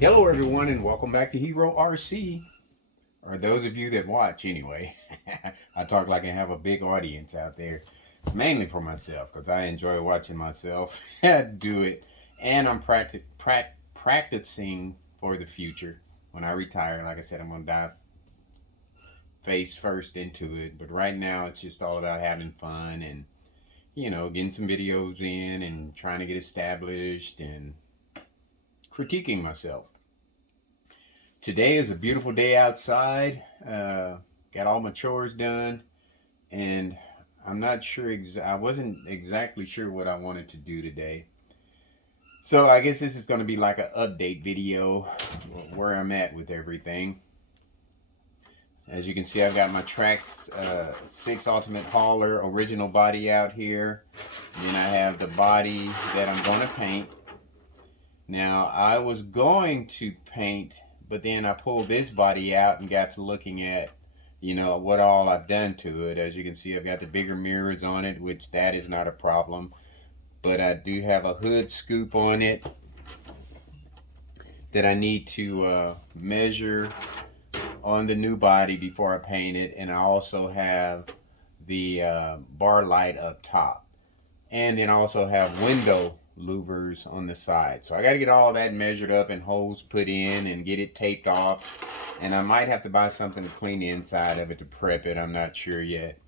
Hello, everyone, and welcome back to Hero RC. Or those of you that watch, anyway. I talk like I have a big audience out there. It's mainly for myself because I enjoy watching myself do it, and I'm practicing for the future. When I retire, like I said, I'm gonna dive face first into it. But right now, it's just all about having fun and getting some videos in and trying to get established and critiquing myself. Today is a beautiful day outside. Got all my chores done, and I'm not sure. I wasn't exactly sure what I wanted to do today. So I guess this is going to be like an update video where I'm at with everything. As you can see, I've got my Trax 6 Ultimate Hauler original body out here. Then I have the body that I'm going to paint. Now, I was going to paint, but then I pulled this body out and got to looking at, what all I've done to it. As you can see, I've got the bigger mirrors on it, which that is not a problem. But I do have a hood scoop on it that I need to measure on the new body before I paint it. And I also have the bar light up top. And then I also have window louvers on the side. So I got to get all that measured up and holes put in and get it taped off. And I might have to buy something to clean the inside of it to prep it. I'm not sure yet.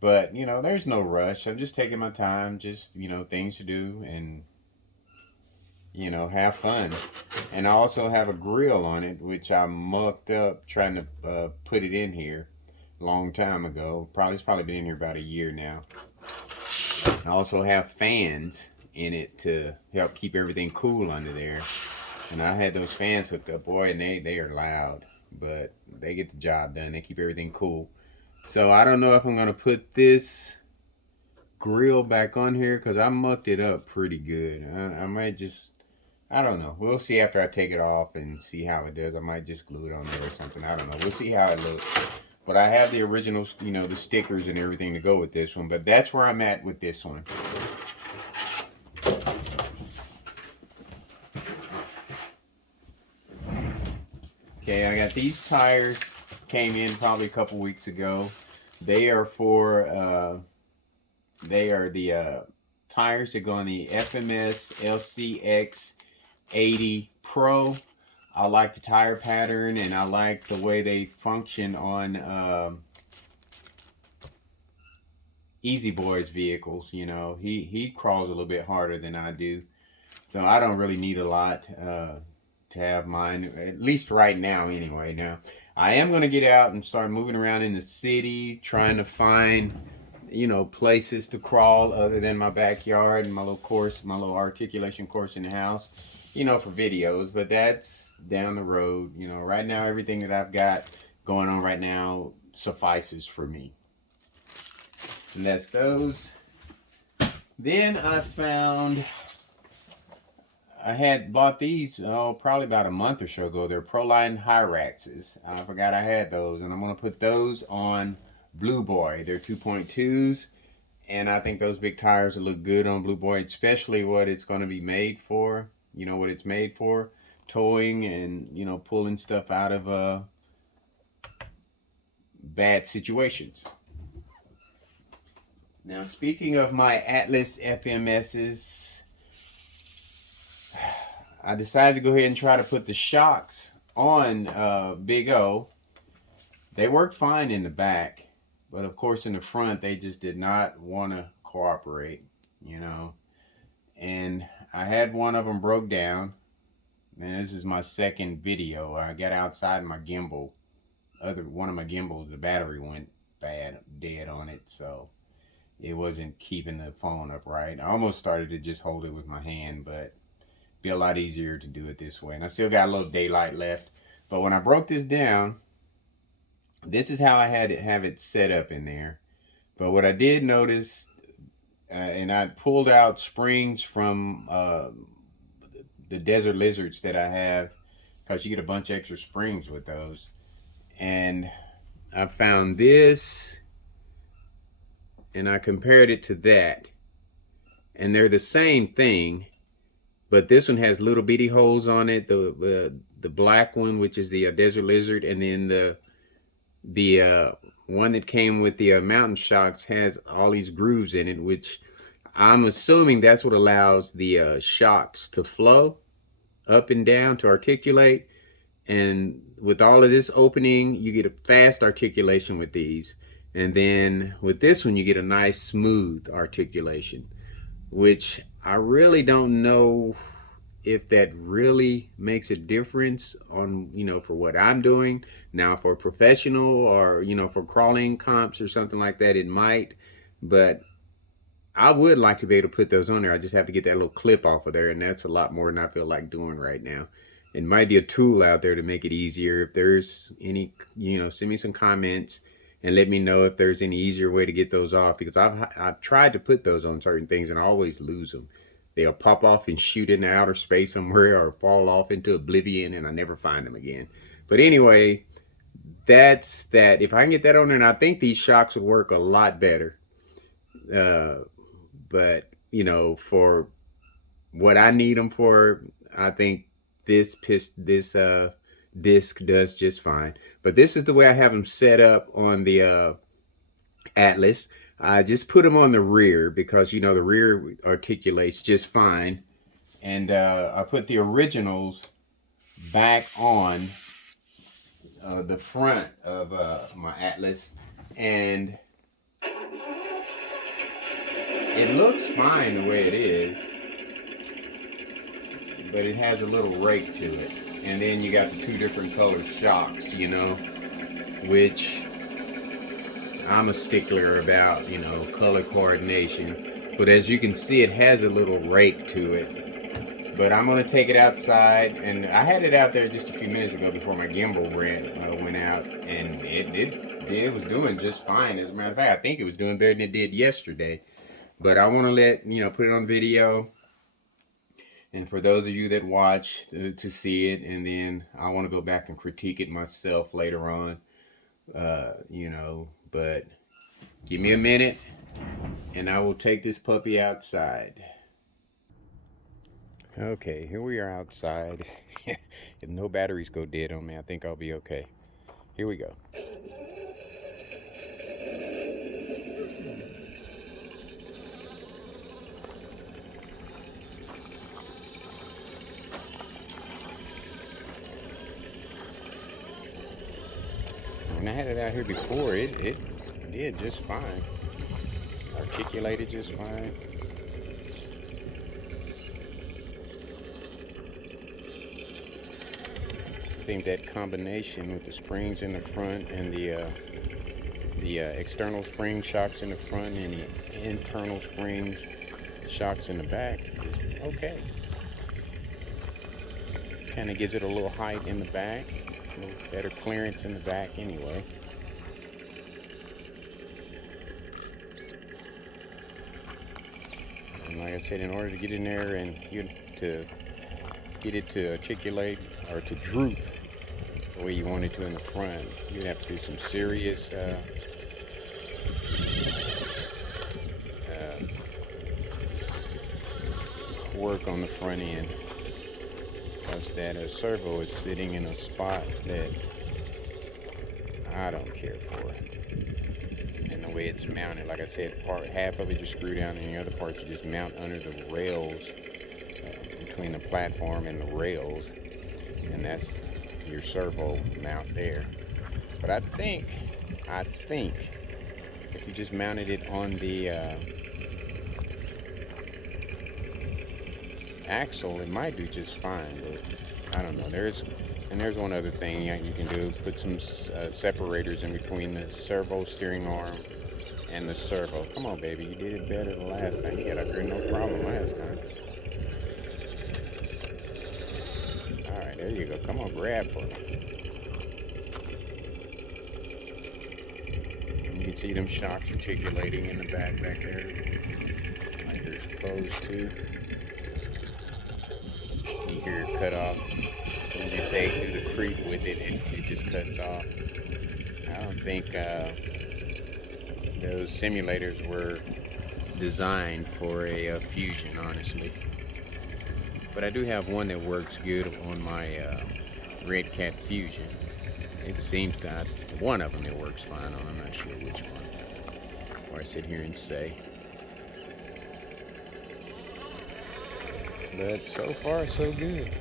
But, there's no rush. I'm just taking my time, just, things to do and, have fun. And I also have a grill on it, which I mucked up trying to put it in here a long time ago. It's probably been in here about a year now. I also have fans in it to help keep everything cool under there. And I had those fans hooked up, boy, and they are loud, but they get the job done. They keep everything cool. So I don't know if I'm gonna put this grill back on here because I mucked it up pretty good. I might just, I don't know. We'll see after I take it off and see how it does. I might just glue it on there or something. I don't know. We'll see how it looks. But I have the original, the stickers and everything to go with this one. But that's where I'm at with this one. Okay, I got these tires. Came in probably a couple weeks ago. They are the tires that go on the FMS LCX 80 Pro. I like the tire pattern and I like the way they function on Easy Boy's vehicles. He crawls a little bit harder than I do, so I don't really need a lot to have mine, at least right now anyway. Now I am going to get out and start moving around in the city trying to find places to crawl other than my backyard and my little course, my little articulation course in the house, for videos. But that's down the road. Right now everything that I've got going on right now suffices for me. And that's those. Then I had bought these probably about a month or so ago. They're Proline Hyraxes. I forgot I had those, and I'm gonna put those on Blue Boy. They're 2.2s, and I think those big tires will look good on Blue Boy, especially what it's gonna be made for. What it's made for, towing and pulling stuff out of bad situations. Now, speaking of my Atlas FMSs, I decided to go ahead and try to put the shocks on Big O. They worked fine in the back, but of course in the front they just did not want to cooperate, And I had one of them broke down. And this is my second video. I got outside my gimbal. One of my gimbals, the battery went dead on it, so it wasn't keeping the phone upright. I almost started to just hold it with my hand, but it'd be a lot easier to do it this way. And I still got a little daylight left. But when I broke this down, this is how I had it have it set up in there. But what I did notice, and I pulled out springs from the Desert Lizards that I have, because you get a bunch of extra springs with those. And I found this and I compared it to that, and they're the same thing, but this one has little bitty holes on it. The black one, which is the desert lizard, and then the one that came with the mountain shocks has all these grooves in it, which I'm assuming that's what allows the shocks to flow up and down to articulate. And with all of this opening, you get a fast articulation with these. And then with this one, you get a nice smooth articulation, which I really don't know if that really makes a difference on, for what I'm doing. Now, for professional or, for crawling comps or something like that, it might. But I would like to be able to put those on there. I just have to get that little clip off of there, and that's a lot more than I feel like doing right now. It might be a tool out there to make it easier. If there's any, send me some comments and let me know if there's any easier way to get those off, because I've tried to put those on certain things and I always lose them. They'll pop off and shoot into outer space somewhere or fall off into oblivion, and I never find them again. But anyway, that's that. If I can get that on there, and I think these shocks would work a lot better. Uh, but for what I need them for, I think this disc does just fine. But this is the way I have them set up on the Atlas. I just put them on the rear because the rear articulates just fine, and I put the originals back on the front of my Atlas, and it looks fine the way it is, but it has a little rake to it. And then you got the two different color shocks, which I'm a stickler about, color coordination. But as you can see, it has a little rake to it. But I'm going to take it outside, and I had it out there just a few minutes ago before my gimbal went out, and it was doing just fine. As a matter of fact, I think it was doing better than it did yesterday. But I want to put it on video, and for those of you that watch to see it, and then I want to go back and critique it myself later on, but give me a minute and I will take this puppy outside. Okay, here we are outside. If no batteries go dead on me, I think I'll be okay. Here we go. When I had it out here before, it did just fine. Articulated just fine. I think that combination with the springs in the front and the external spring shocks in the front and the internal spring shocks in the back is okay. Kind of gives it a little height in the back. A little better clearance in the back anyway. And like I said, in order to get in there and to get it to articulate or to droop the way you want it to in the front, you'd have to do some serious work on the front end. Because that servo is sitting in a spot that I don't care for. And the way it's mounted, like I said, half of it just screw down and the other part you just mount under the rails, between the platform and the rails. And that's your servo mount there. But I think if you just mounted it on the axle, it might do just fine, but I don't know. There's one other thing you can do. Put some separators in between the servo steering arm and the servo. Come on, baby, you did it better the last time. You got up here no problem last time. Alright, there you go. Come on, grab for me. You can see them shocks articulating in the back there, like they're supposed to. You hear it cut off. As soon as you do the creep with it, it just cuts off. I don't think those simulators were designed for a fusion, honestly. But I do have one that works good on my Red Cat Fusion. It seems to, one of them it works fine on. I'm not sure which one. Or I sit here and say. But so far, so good.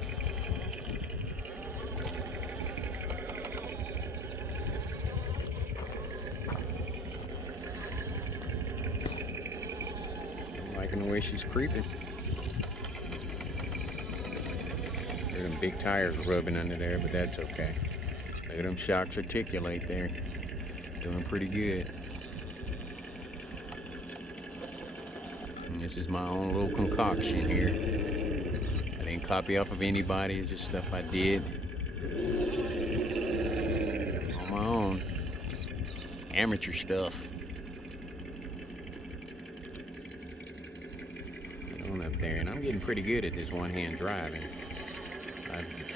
I'm liking the way she's creeping. There are them big tires rubbing under there, but that's okay. Look at them shocks articulate there. Doing pretty good. And this is my own little concoction here. I didn't copy off of anybody. It's just stuff I did on my own. Amateur stuff. Get on up there, and I'm getting pretty good at this one-hand driving.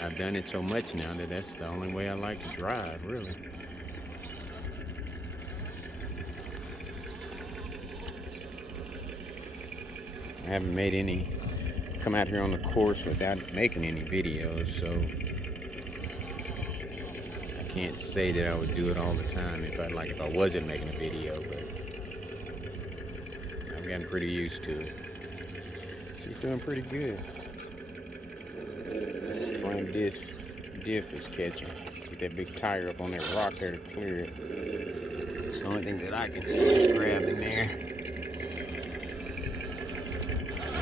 I've done it so much now that that's the only way I like to drive, really. I haven't made any, come out here on the course without making any videos, so I can't say that I would do it all the time if I wasn't making a video, but I've gotten pretty used to it. She's doing pretty good. Front diff is catching. Get that big tire up on that rock there to clear it. It's the only thing that I can see is grabbing there.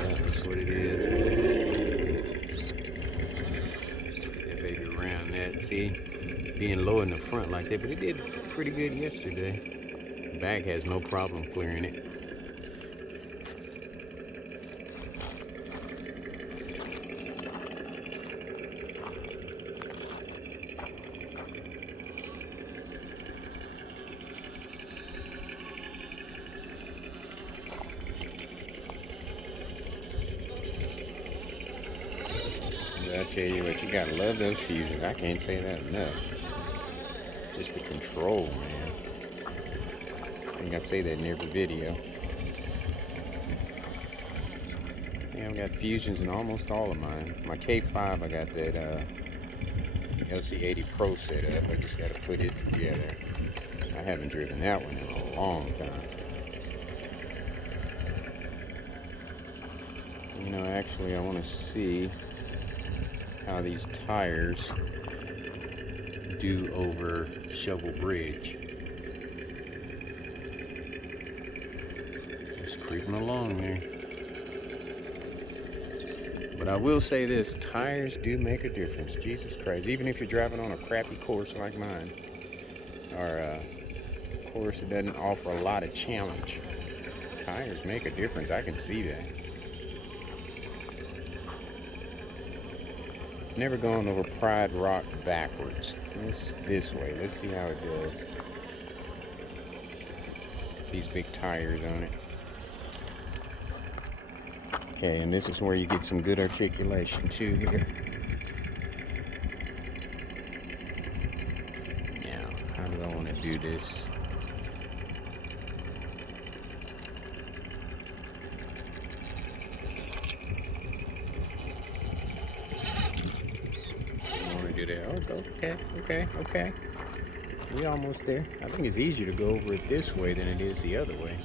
Yeah, that's what it is. Get that baby around that. See, being low in the front like that, but it did pretty good yesterday. The back has no problem clearing it. I tell you what, you gotta love those fuses. I can't say that enough. Just the control, man. I think I say that in every video. Yeah, I've got fusions in almost all of mine. My K5, I got that LC80 Pro set up. I just gotta put it together. I haven't driven that one in a long time. You know, actually, I want to see how these tires do over Shovel Bridge. Just creeping along there. But I will say this, tires do make a difference. Jesus Christ, even if you're driving on a crappy course like mine, or a course that doesn't offer a lot of challenge, tires make a difference. I can see that. Never gone over Pride Rock backwards. This way. Let's see how it does. These big tires on it. Okay, and this is where you get some good articulation too here. Now, how do I want to do this? Okay. We're almost there. I think it's easier to go over it this way than it is the other way.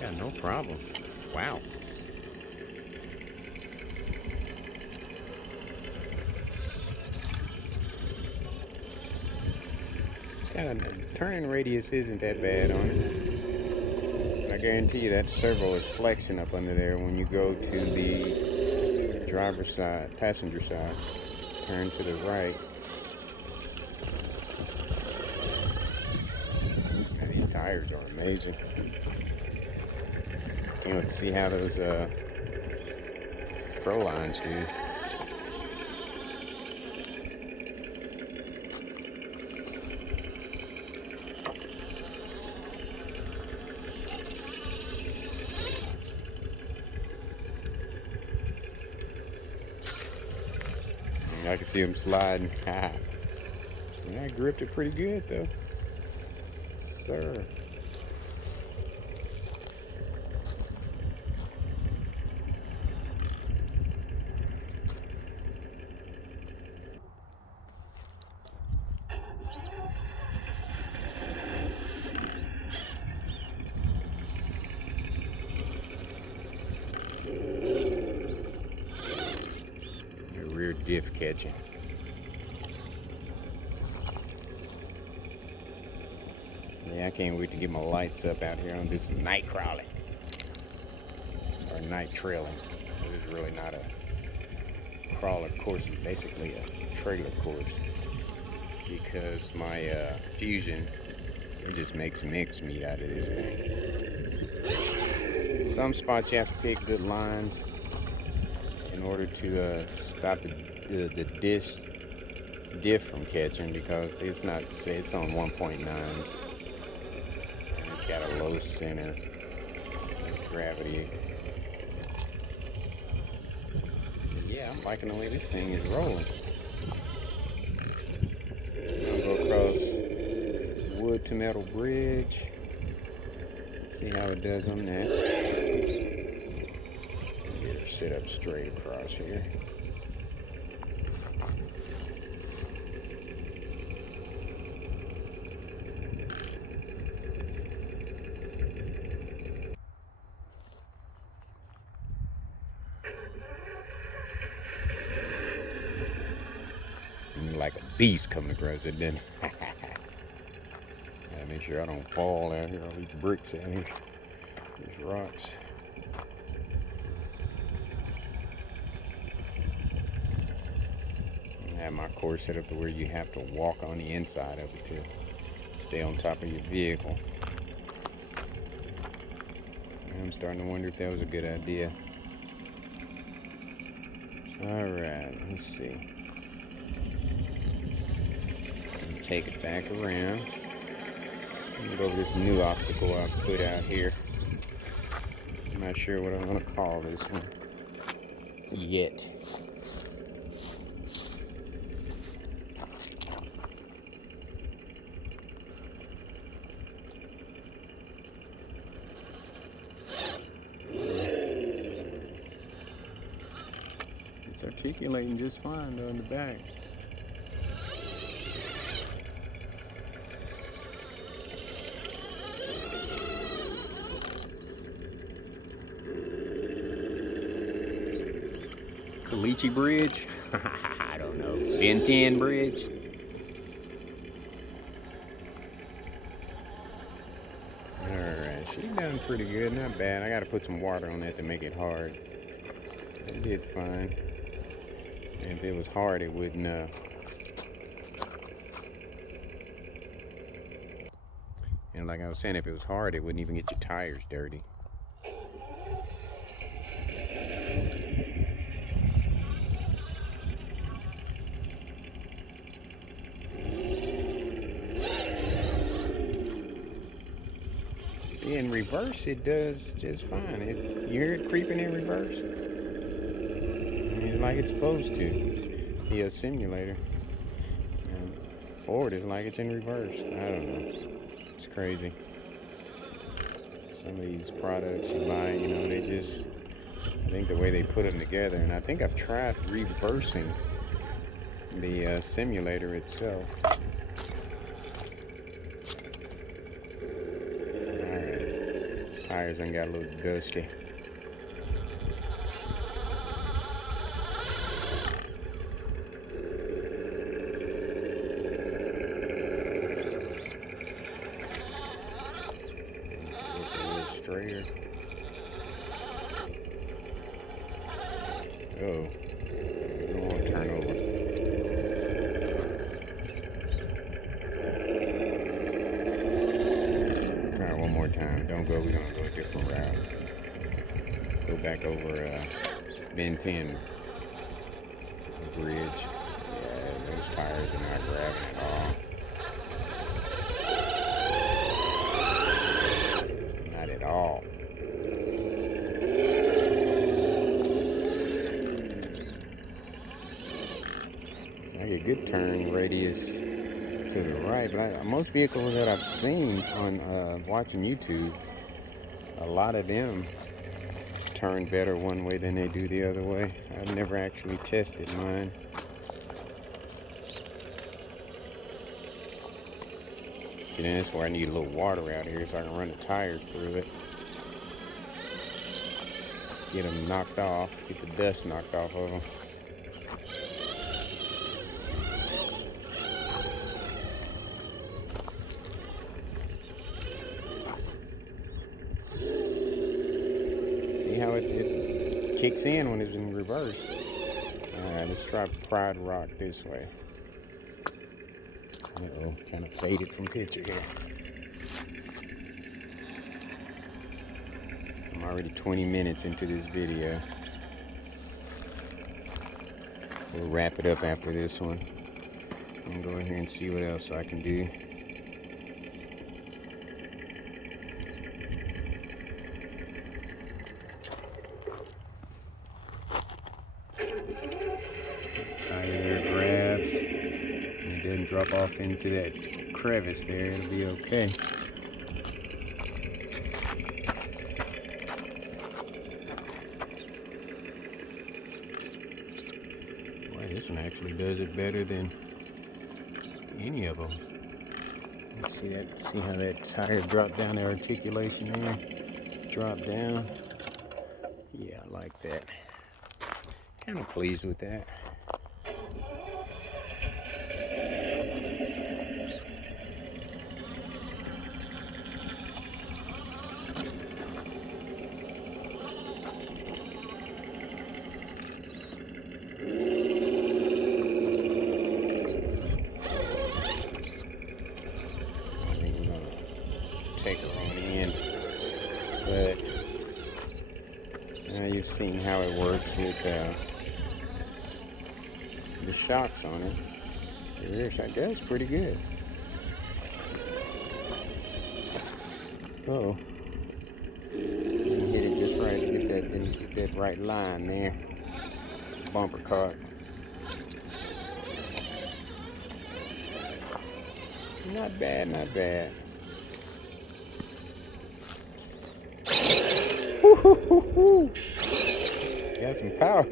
Yeah, no problem. Wow. It's got a turning radius isn't that bad on it. I guarantee you that servo is flexing up under there when you go to the driver's side, passenger side. Turn to the right. Man, these tires are amazing. Can't wait to see how those Pro lines do. I can see them sliding. Yeah, I gripped it pretty good though. Sir. diff catching. Yeah, I can't wait to get my lights up out here. I'm gonna do some night crawling or night trailing. This is really not a crawler course. It's basically a trailer course because my Fusion, it just makes mixed meat out of this thing. Some spots you have to pick good lines in order to stop the diff from catching, because it's not, say it's on 1.9s and it's got a low center of gravity. Yeah, I'm liking the way this thing is rolling. I'm gonna go across wood to metal bridge. See how it does on that. Get her sit up straight across here. Like a beast coming across it, then. Gotta make sure I don't fall out here. All these bricks out here, these rocks. I have my course set up to where you have to walk on the inside of it to stay on top of your vehicle. I'm starting to wonder if that was a good idea. All right, let's see. Take it back around. Get over this new obstacle I put out here. I'm not sure what I'm gonna call this one yet. It's articulating just fine though in the back. Caliche Bridge? I don't know. Moutain Bridge? Alright, she's done pretty good. Not bad. I gotta put some water on that to make it hard. It did fine. And if it was hard, it wouldn't, and like I was saying, if it was hard, it wouldn't even get your tires dirty. See, in reverse, it does just fine. You hear it creeping in reverse? I mean, it's like it's supposed to be a simulator. And forward is like it's in reverse. I don't know. It's crazy. Some of these products you buy, you know, they just, I think the way they put them together, and I think I've tried reversing the simulator itself. Alright, tires done got a little dusty. Straighter. Oh, I don't want to turn over. Try it one more time. Don't go. We're gonna go a different route. Go back over Moutain Bridge. Yeah, those tires are not grabbing at all. At all. I get good turn radius to the right, but most vehicles that I've seen on watching YouTube, a lot of them turn better one way than they do the other way. I've never actually tested mine. See, then that's where I need a little water out here so I can run the tires through it. Get them knocked off, get the dust knocked off of them. kicks in when it's in reverse. Alright, let's try Pride Rock this way. Uh-oh, kind of faded from picture here. I'm already 20 minutes into this video. We'll wrap it up after this one. I'm gonna go in here and see what else I can do. Tire grabs, and it doesn't drop off into that crevice there. It'll be okay. Boy, this one actually does it better than any of them. Let's see that. See how that tire dropped down, the articulation there. Drop down. Yeah, I like that. Kind of pleased with that. Take her on in, but you've seen how it works with the shocks on it. The rear shock does pretty good. Uh-oh. Didn't hit it just right to get that, didn't get that right line there. Bumper caught. Not bad, not bad. Woo-hoo-hoo-hoo. Got some power.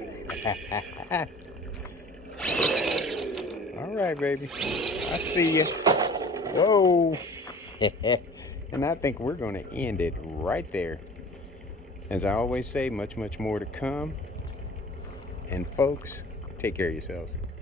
All right, baby. I see you. Whoa. And I think we're going to end it right there. As I always say, much, much more to come. And folks, take care of yourselves.